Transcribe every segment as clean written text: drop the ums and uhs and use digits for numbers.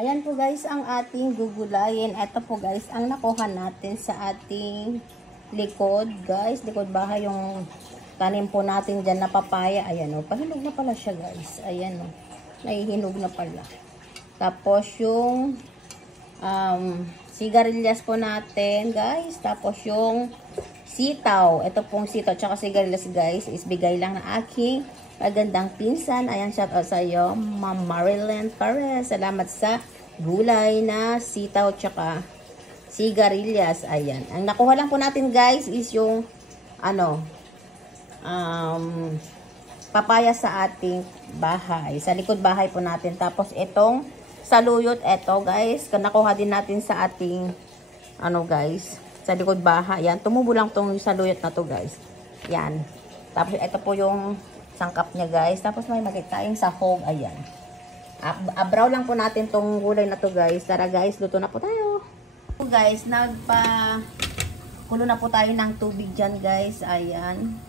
Ayan po guys ang ating gugulayin. Ito po guys ang nakuha natin sa ating likod. Guys, likod bahay yung tanim po natin dyan na papaya. Ayan o, pahinog na pala siya guys. Ayan o, nahihinog na pala. Tapos yung sigarilyas po natin guys. Tapos yung sitaw. Ito pong sitaw tsaka sigarilyas guys is bigay lang na aking magandang pinsan. Ayan, shout out sa iyo, Ma'am Marilyn Perez. Salamat sa gulay na sitaw tsaka sigarilyas. Ayan. Ang nakuha lang po natin guys is yung papaya sa ating bahay. Sa likod bahay po natin. Tapos itong saluyot, eto guys. Nakuha din natin sa ating guys, sa likod bahay. Yan. Tumubo lang tong saluyot na to guys. Yan. Tapos ito po yung sangkap niya guys. Tapos may makikain sa hog. Ayan. Abraw lang po natin tong gulay na to guys. Tara guys, luto na po tayo. So guys, kulo na po tayo ng tubig dyan guys. Ayan.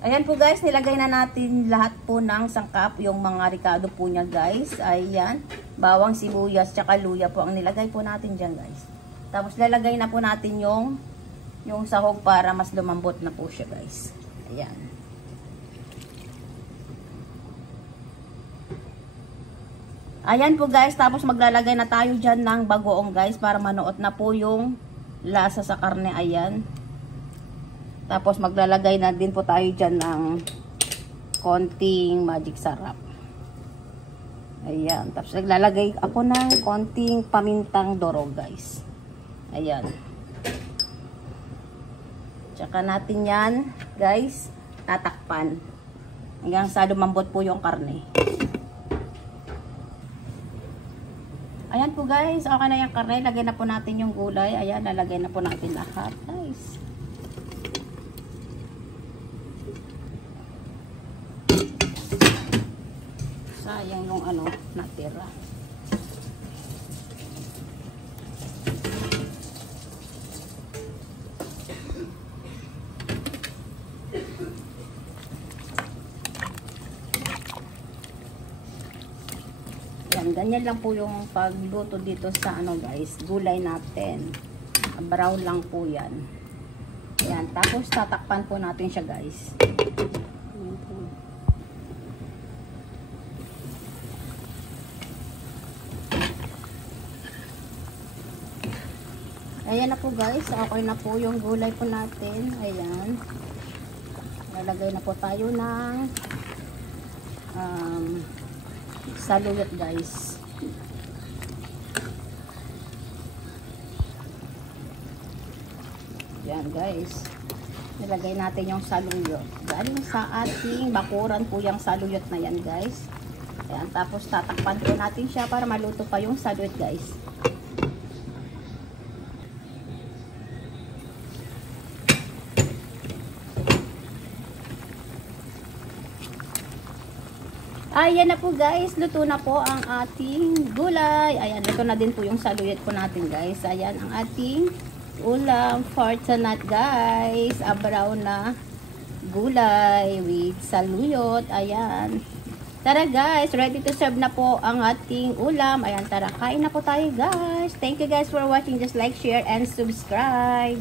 Ayan po guys, nilagay na natin lahat po ng sangkap. Yung mga ricado po niya guys. Ayan. Bawang, sibuyas, tsaka luya po ang nilagay po natin dyan guys. Tapos lalagay na po natin yung sahog para mas lumambot na po siya guys. Ayan. Ayan po guys, tapos maglalagay na tayo dyan ng bagoong guys para manuot na po yung lasa sa karne. Ayan. Tapos maglalagay na din po tayo dyan ng konting magic sarap. Ayan. Tapos naglalagay ako ng konting pamintang durog guys. Ayan. Tsaka natin yan, guys, tatakpan. Hanggang sa lumambot po yung karne. Ayan po guys, okay na yung karne. Lagay na po natin yung gulay. Ayan, lalagay na po natin lahat, guys. Sayang yung natira. Ganyan lang po yung pagluto dito sa guys, gulay natin. Brown lang po yan. Ayan, tapos tatakpan po natin siya guys. Ayan na po guys, okay na po yung gulay po natin. Ayan. Lalagay na po tayo ng saluyot guys. Yan guys. Nilagay natin yung saluyot. Galing sa ating bakuran po yung saluyot na yan guys. Ayan. Tapos tatakpan po natin siya para maluto pa yung saluyot guys. Ayan na po guys, luto na po ang ating gulay. Ayan, luto na din po yung saluyot po natin guys. Ayan ang ating ulam for tonight guys. Abraw na gulay with saluyot. Ayan. Tara guys, ready to serve na po ang ating ulam. Ayan, tara, kain na po tayo guys. Thank you guys for watching. Just like, share, and subscribe.